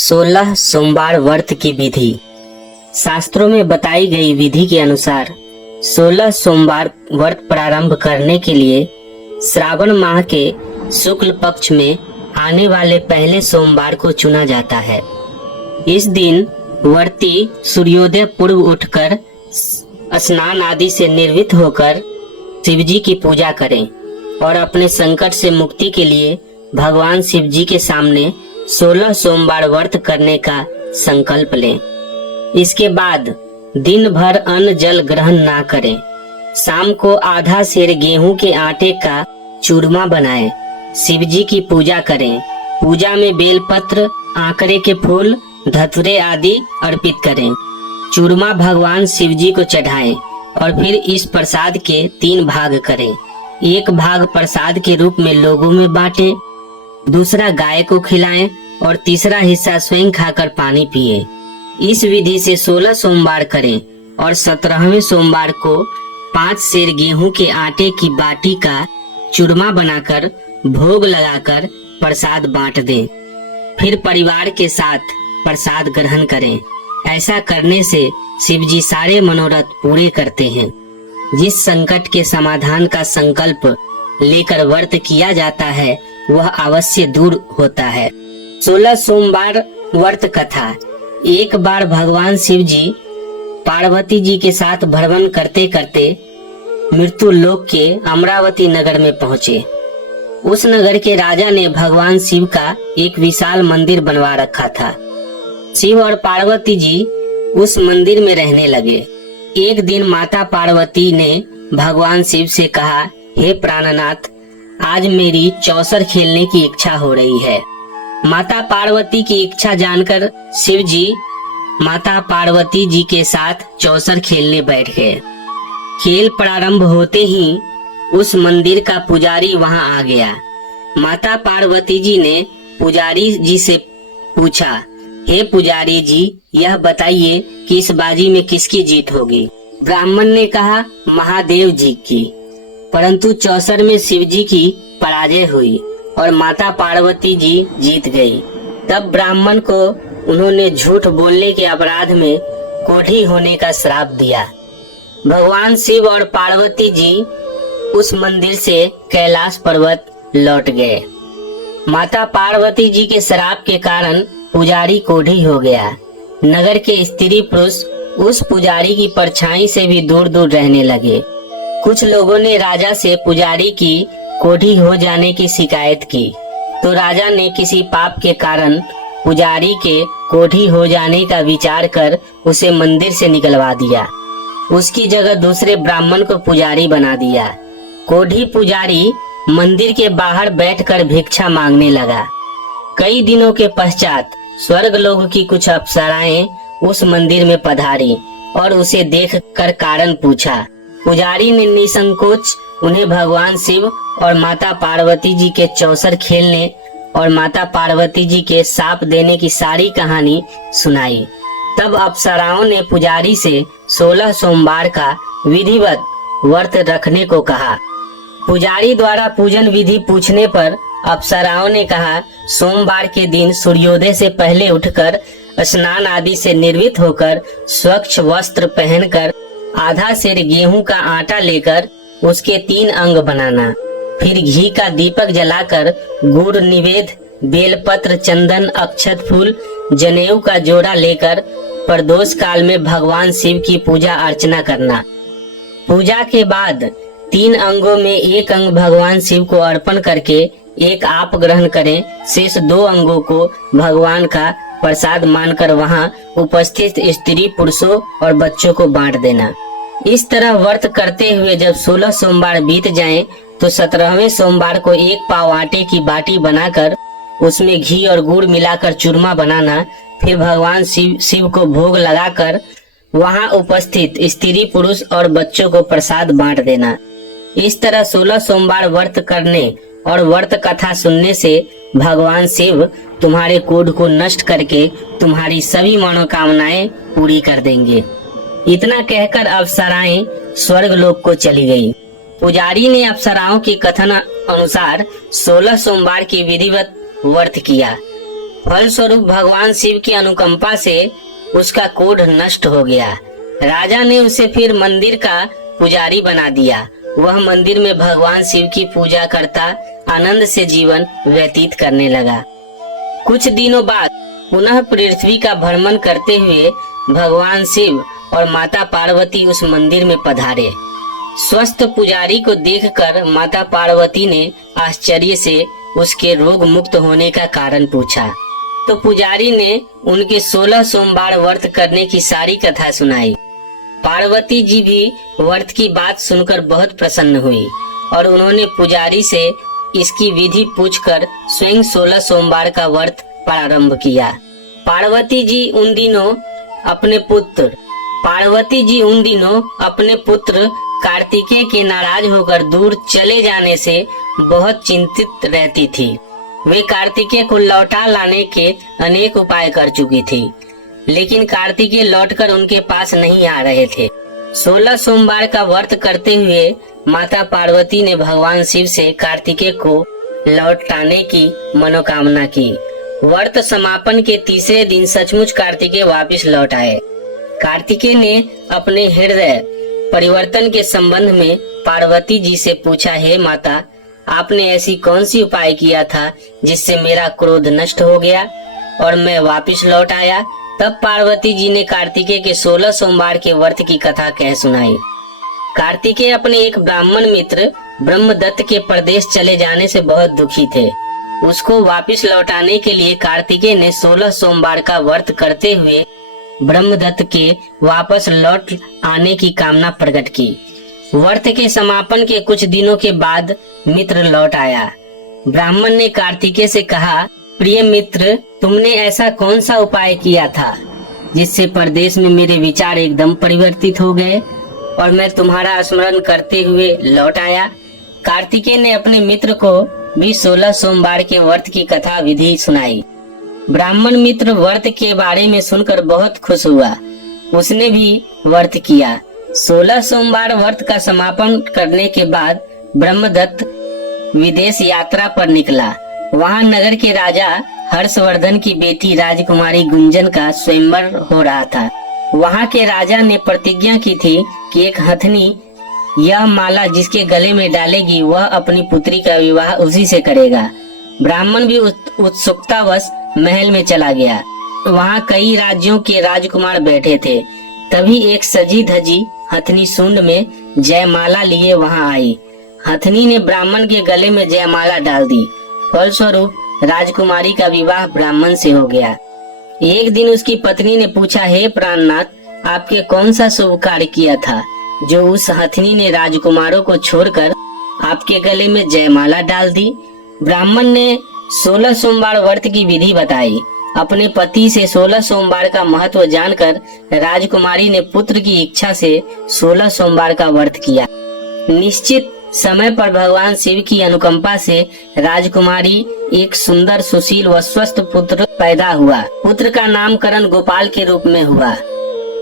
16 सोमवार व्रत की विधि। शास्त्रों में बताई गई विधि के अनुसार 16 सोमवार व्रत प्रारंभ करने के लिए श्रावण माह के शुक्ल पक्ष में आने वाले पहले सोमवार को चुना जाता है। इस दिन व्रती सूर्योदय पूर्व उठकर स्नान आदि से निर्वृत्त होकर शिवजी की पूजा करें और अपने संकट से मुक्ति के लिए भगवान शिवजी के सामने 16 सोमवार व्रत करने का संकल्प लें। इसके बाद दिन भर अन्न जल ग्रहण ना करें। शाम को आधा सेर गेहूं के आटे का चूरमा बनाएं। शिवजी की पूजा करें। पूजा में बेलपत्र, आंकड़े के फूल, धतूरे आदि अर्पित करें। चूरमा भगवान शिवजी को चढ़ाएं और फिर इस प्रसाद के 3 भाग करें। एक भाग प्रसाद के रूप में लोगों में बांटें, दूसरा गाय को खिलाएं और तीसरा हिस्सा स्वयं खाकर पानी पिए। इस विधि से 16 सोमवार करें और 17वें सोमवार को 5 सेर गेहूं के आटे की बाटी का चूरमा बनाकर भोग लगाकर प्रसाद बांट दें। फिर परिवार के साथ प्रसाद ग्रहण करें। ऐसा करने से शिवजी सारे मनोरथ पूरे करते हैं। जिस संकट के समाधान का संकल्प लेकर व्रत किया जाता है वह अवश्य दूर होता है। 16 सोमवार व्रत कथा। एक बार भगवान शिव जी पार्वती जी के साथ भ्रमण करते करते मृत्यु लोक के अमरावती नगर में पहुँचे। उस नगर के राजा ने भगवान शिव का एक विशाल मंदिर बनवा रखा था। शिव और पार्वती जी उस मंदिर में रहने लगे। एक दिन माता पार्वती ने भगवान शिव से कहा, हे प्राणनाथ, आज मेरी चौसर खेलने की इच्छा हो रही है। माता पार्वती की इच्छा जानकर शिव जी माता पार्वती जी के साथ चौसर खेलने बैठ गए। खेल प्रारंभ होते ही उस मंदिर का पुजारी वहां आ गया। माता पार्वती जी ने पुजारी जी से पूछा, हे पुजारी जी, यह बताइए कि इस बाजी में किसकी जीत होगी। ब्राह्मण ने कहा, महादेव जी की। परंतु चौसर में शिव जी की पराजय हुई और माता पार्वती जी जीत गई। तब ब्राह्मण को उन्होंने झूठ बोलने के अपराध में कोढ़ी होने का श्राप दिया। भगवान शिव और पार्वती जी उस मंदिर से कैलाश पर्वत लौट गए। माता पार्वती जी के श्राप के कारण पुजारी कोढ़ी हो गया। नगर के स्त्री पुरुष उस पुजारी की परछाई से भी दूर दूर रहने लगे। कुछ लोगों ने राजा से पुजारी की कोढ़ी हो जाने की शिकायत की, तो राजा ने किसी पाप के कारण पुजारी के कोढ़ी हो जाने का विचार कर उसे मंदिर से निकलवा दिया। उसकी जगह दूसरे ब्राह्मण को पुजारी बना दिया। कोढ़ी पुजारी मंदिर के बाहर बैठकर भिक्षा मांगने लगा। कई दिनों के पश्चात स्वर्ग लोक की कुछ अप्सराएं उस मंदिर में पधारी और उसे देखकर कारण पूछा। पुजारी ने निसंकोच उन्हें भगवान शिव और माता पार्वती जी के चौसर खेलने और माता पार्वती जी के शाप देने की सारी कहानी सुनाई। तब अप्सराओं ने पुजारी से 16 सोमवार का विधिवत व्रत रखने को कहा। पुजारी द्वारा पूजन विधि पूछने पर अप्सराओं ने कहा, सोमवार के दिन सूर्योदय से पहले उठकर स्नान आदि से निर्वृत्त होकर स्वच्छ वस्त्र पहनकर आधा सेर गेहूं का आटा लेकर उसके 3 अंग बनाना। फिर घी का दीपक जलाकर गुड़ निवेद, बेलपत्र, चंदन, अक्षत फूल, जनेऊ का जोड़ा लेकर प्रदोष काल में भगवान शिव की पूजा अर्चना करना। पूजा के बाद 3 अंगों में एक अंग भगवान शिव को अर्पण करके एक आप ग्रहण करें। शेष 2 अंगों को भगवान का प्रसाद मानकर वहां उपस्थित स्त्री पुरुषों और बच्चों को बांट देना। इस तरह व्रत करते हुए जब 16 सोमवार बीत जाएं, तो 17वें सोमवार को 1 पाव आटे की बाटी बनाकर उसमें घी और गुड़ मिलाकर चूरमा बनाना। फिर भगवान शिव को भोग लगाकर वहां उपस्थित स्त्री पुरुष और बच्चों को प्रसाद बांट देना। इस तरह 16 सोमवार व्रत करने और व्रत कथा सुनने से भगवान शिव तुम्हारे कोढ़ को नष्ट करके तुम्हारी सभी मनोकामनाएं पूरी कर देंगे। इतना कहकर अप्सराएं स्वर्ग लोक को चली गई। पुजारी ने अप्सराओं की कथन अनुसार 16 सोमवार की विधिवत व्रत किया। फलस्वरूप भगवान शिव की अनुकंपा से उसका कोढ़ नष्ट हो गया। राजा ने उसे फिर मंदिर का पुजारी बना दिया। वह मंदिर में भगवान शिव की पूजा करता आनंद से जीवन व्यतीत करने लगा। कुछ दिनों बाद पुनः पृथ्वी का भ्रमण करते हुए भगवान शिव और माता पार्वती उस मंदिर में पधारे। स्वस्थ पुजारी को देखकर माता पार्वती ने आश्चर्य से उसके रोग मुक्त होने का कारण पूछा, तो पुजारी ने उनके 16 सोमवार व्रत करने की सारी कथा सुनाई। पार्वती जी भी व्रत की बात सुनकर बहुत प्रसन्न हुई और उन्होंने पुजारी से इसकी विधि पूछकर स्वयं 16 सोमवार का व्रत प्रारंभ किया। पार्वती जी उन दिनों अपने पुत्र कार्तिकेय के नाराज होकर दूर चले जाने से बहुत चिंतित रहती थी। वे कार्तिकेय को लौटा लाने के अनेक उपाय कर चुकी थी, लेकिन कार्तिकेय लौटकर उनके पास नहीं आ रहे थे। 16 सोमवार का व्रत करते हुए माता पार्वती ने भगवान शिव से कार्तिकेय को लौटाने की मनोकामना की। व्रत समापन के तीसरे दिन सचमुच कार्तिकेय वापस लौट आए। कार्तिकेय ने अपने हृदय परिवर्तन के संबंध में पार्वती जी से पूछा, हे माता, आपने ऐसी कौन सी उपाय किया था जिससे मेरा क्रोध नष्ट हो गया और मैं वापस लौट आया? तब पार्वती जी ने कार्तिकेय के 16 सोमवार के व्रत की कथा कह सुनाई। कार्तिकेय अपने एक ब्राह्मण मित्र ब्रह्मदत्त के प्रदेश चले जाने से बहुत दुखी थे। उसको वापस लौटाने के लिए कार्तिकेय ने 16 सोमवार का व्रत करते हुए ब्रह्मदत्त के वापस लौट आने की कामना प्रकट की। व्रत के समापन के कुछ दिनों के बाद मित्र लौट आया। ब्राह्मण ने कार्तिकेय से कहा, प्रिय मित्र, तुमने ऐसा कौन सा उपाय किया था जिससे परदेश में मेरे विचार एकदम परिवर्तित हो गए और मैं तुम्हारा स्मरण करते हुए लौट आया? कार्तिकेय ने अपने मित्र को भी 16 सोमवार के व्रत की कथा विधि सुनाई। ब्राह्मण मित्र व्रत के बारे में सुनकर बहुत खुश हुआ। उसने भी व्रत किया। 16 सोमवार व्रत का समापन करने के बाद ब्रह्मदत्त विदेश यात्रा पर निकला। वहां नगर के राजा हर्षवर्धन की बेटी राजकुमारी गुंजन का स्वयंवर हो रहा था। वहां के राजा ने प्रतिज्ञा की थी कि एक हथनी यह माला जिसके गले में डालेगी वह अपनी पुत्री का विवाह उसी से करेगा। ब्राह्मण भी उत्सुकतावश महल में चला गया। वहां कई राज्यों के राजकुमार बैठे थे। तभी एक सजी धजी हथनी सूंड में जयमाला लिए वहां आई। हथनी ने ब्राह्मण के गले में जयमाला डाल दी। फलस्वरूप राजकुमारी का विवाह ब्राह्मण से हो गया। एक दिन उसकी पत्नी ने पूछा, हे प्राणनाथ, आपके कौन सा शुभ कार्य किया था जो उस हथनी ने राजकुमारों को छोड़कर आपके गले में जयमाला डाल दी? ब्राह्मण ने 16 सोमवार व्रत की विधि बताई। अपने पति से 16 सोमवार का महत्व जानकर राजकुमारी ने पुत्र की इच्छा से 16 सोमवार का व्रत किया। निश्चित समय पर भगवान शिव की अनुकंपा से राजकुमारी एक सुंदर, सुशील व स्वस्थ पुत्र पैदा हुआ। पुत्र का नामकरण गोपाल के रूप में हुआ।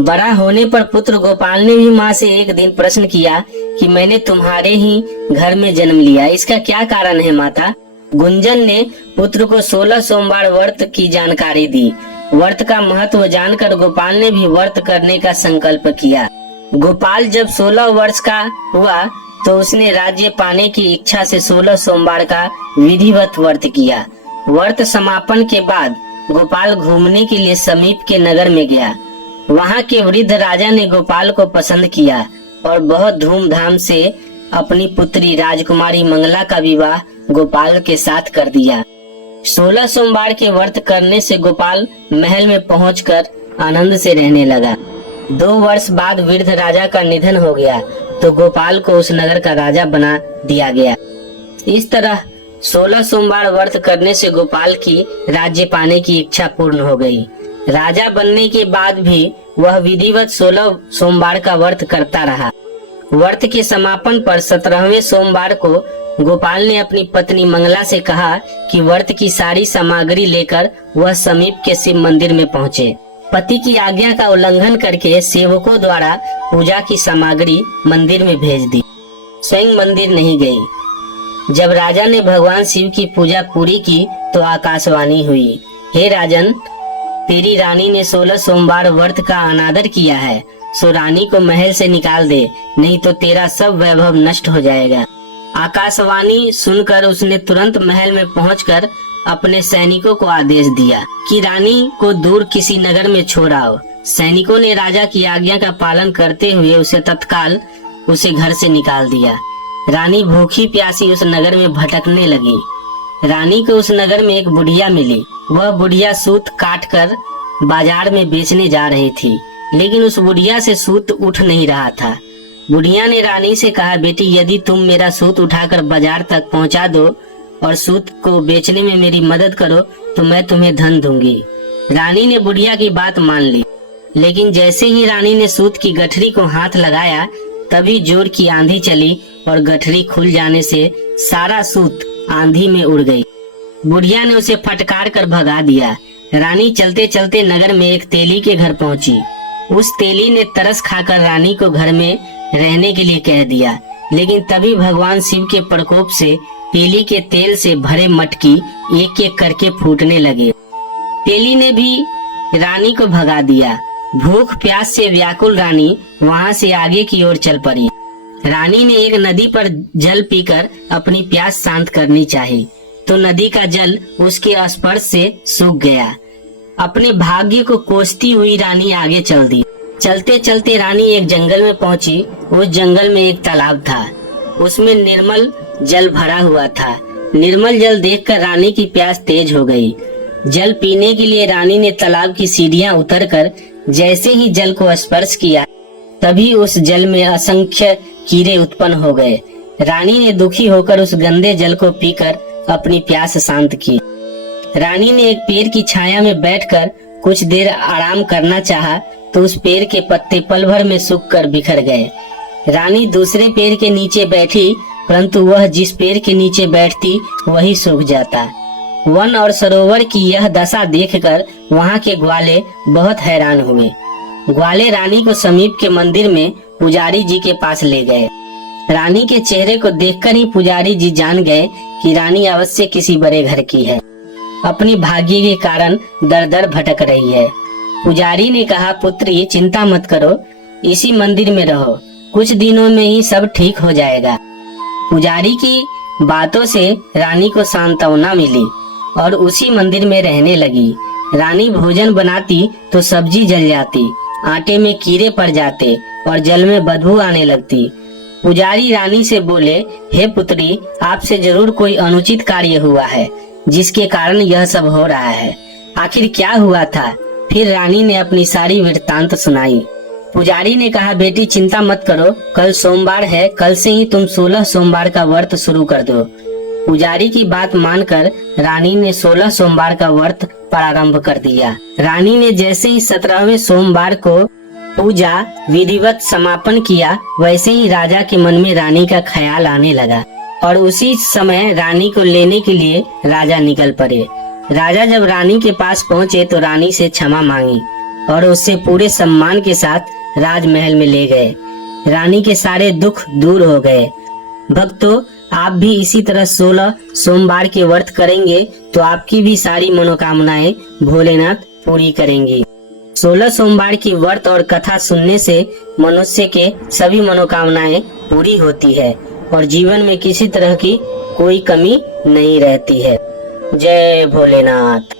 बड़ा होने पर पुत्र गोपाल ने भी माँ से एक दिन प्रश्न किया कि मैंने तुम्हारे ही घर में जन्म लिया, इसका क्या कारण है माता? गुंजन ने पुत्र को 16 सोमवार व्रत की जानकारी दी। व्रत का महत्व जानकर गोपाल ने भी व्रत करने का संकल्प किया। गोपाल जब 16 वर्ष का हुआ तो उसने राज्य पाने की इच्छा से 16 सोमवार का विधिवत व्रत किया। व्रत समापन के बाद गोपाल घूमने के लिए समीप के नगर में गया। वहां के वृद्ध राजा ने गोपाल को पसंद किया और बहुत धूमधाम से अपनी पुत्री राजकुमारी मंगला का विवाह गोपाल के साथ कर दिया। 16 सोमवार के व्रत करने से गोपाल महल में पहुंचकर आनंद से रहने लगा। 2 वर्ष बाद वृद्ध राजा का निधन हो गया तो गोपाल को उस नगर का राजा बना दिया गया। इस तरह 16 सोमवार व्रत करने से गोपाल की राज्य पाने की इच्छा पूर्ण हो गई। राजा बनने के बाद भी वह विधिवत 16 सोमवार का व्रत करता रहा। व्रत के समापन पर 17वें सोमवार को गोपाल ने अपनी पत्नी मंगला से कहा कि व्रत की सारी सामग्री लेकर वह समीप के शिव मंदिर में पहुँचे। पति की आज्ञा का उल्लंघन करके सेवकों द्वारा पूजा की सामग्री मंदिर में भेज दी। स्वयं मंदिर नहीं गई। जब राजा ने भगवान शिव की पूजा पूरी की तो आकाशवाणी हुई, हे राजन, तेरी रानी ने 16 सोमवार व्रत का अनादर किया है, सो रानी को महल से निकाल दे, नहीं तो तेरा सब वैभव नष्ट हो जाएगा। आकाशवाणी सुनकर उसने तुरंत महल में पहुंचकर अपने सैनिकों को आदेश दिया कि रानी को दूर किसी नगर में छोड़ आओ। सैनिकों ने राजा की आज्ञा का पालन करते हुए उसे तत्काल उसे घर से निकाल दिया। रानी भूखी प्यासी उस नगर में भटकने लगी। रानी को उस नगर में एक बुढ़िया मिली। वह बुढ़िया सूत काट कर बाजार में बेचने जा रही थी, लेकिन उस बुढ़िया से सूत उठ नहीं रहा था। बुढ़िया ने रानी से कहा, बेटी, यदि तुम मेरा सूत उठाकर बाजार तक पहुंचा दो और सूत को बेचने में मेरी मदद करो तो मैं तुम्हें धन दूंगी। रानी ने बुढ़िया की बात मान ली, लेकिन जैसे ही रानी ने सूत की गठरी को हाथ लगाया, तभी जोर की आंधी चली और गठरी खुल जाने से सारा सूत आंधी में उड़ गई। बुढ़िया ने उसे फटकार कर भगा दिया। रानी चलते चलते नगर में एक तेली के घर पहुंची। उस तेली ने तरस खाकर रानी को घर में रहने के लिए कह दिया, लेकिन तभी भगवान शिव के प्रकोप से तेली के तेल से भरे मटकी एक एक करके फूटने लगे। तेली ने भी रानी को भगा दिया। भूख प्यास से व्याकुल रानी वहां से आगे की ओर चल पड़ी। रानी ने एक नदी पर जल पीकर अपनी प्यास शांत करनी चाहिए, तो नदी का जल उसके स्पर्श से सूख गया। अपने भाग्य को कोसती हुई रानी आगे चल दी। चलते चलते रानी एक जंगल में पहुंची। उस जंगल में एक तालाब था, उसमें निर्मल जल भरा हुआ था। निर्मल जल देखकर रानी की प्यास तेज हो गई। जल पीने के लिए रानी ने तालाब की सीढ़ियां उतरकर जैसे ही जल को स्पर्श किया, तभी उस जल में असंख्य कीड़े उत्पन्न हो गए। रानी ने दुखी होकर उस गंदे जल को पीकर अपनी प्यास शांत की। रानी ने एक पेड़ की छाया में बैठकर कुछ देर आराम करना चाहा, तो उस पेड़ के पत्ते पल भर में सूखकर बिखर गए। रानी दूसरे पेड़ के नीचे बैठी, परंतु वह जिस पेड़ के नीचे बैठती वही सूख जाता। वन और सरोवर की यह दशा देखकर वहां के ग्वाले बहुत हैरान हुए। ग्वाले रानी को समीप के मंदिर में पुजारी जी के पास ले गए। रानी के चेहरे को देखकर ही पुजारी जी जान गए कि रानी अवश्य किसी बड़े घर की है, अपनी भाग्य के कारण दर दर भटक रही है। पुजारी ने कहा, पुत्री, चिंता मत करो, इसी मंदिर में रहो, कुछ दिनों में ही सब ठीक हो जाएगा। पुजारी की बातों से रानी को सांत्वना मिली और उसी मंदिर में रहने लगी। रानी भोजन बनाती तो सब्जी जल जाती, आटे में कीड़े पड़ जाते और जल में बदबू आने लगती। पुजारी रानी से बोले, हे पुत्री, आपसे जरूर कोई अनुचित कार्य हुआ है जिसके कारण यह सब हो रहा है। आखिर क्या हुआ था? फिर रानी ने अपनी सारी वृत्तांत सुनाई। पुजारी ने कहा, बेटी, चिंता मत करो, कल सोमवार है, कल से ही तुम 16 सोमवार का व्रत शुरू कर दो। पुजारी की बात मानकर रानी ने 16 सोमवार का व्रत प्रारंभ कर दिया। रानी ने जैसे ही 17वें सोमवार को पूजा विधिवत समापन किया, वैसे ही राजा के मन में रानी का ख्याल आने लगा और उसी समय रानी को लेने के लिए राजा निकल पड़े। राजा जब रानी के पास पहुंचे तो रानी से क्षमा मांगी और उससे पूरे सम्मान के साथ राजमहल में ले गए। रानी के सारे दुख दूर हो गए। भक्तों, आप भी इसी तरह 16 सोमवार के व्रत करेंगे तो आपकी भी सारी मनोकामनाएं भोलेनाथ पूरी करेंगी। 16 सोमवार की व्रत और कथा सुनने से मनुष्य के सभी मनोकामनाएं पूरी होती है और जीवन में किसी तरह की कोई कमी नहीं रहती है। जय भोलेनाथ।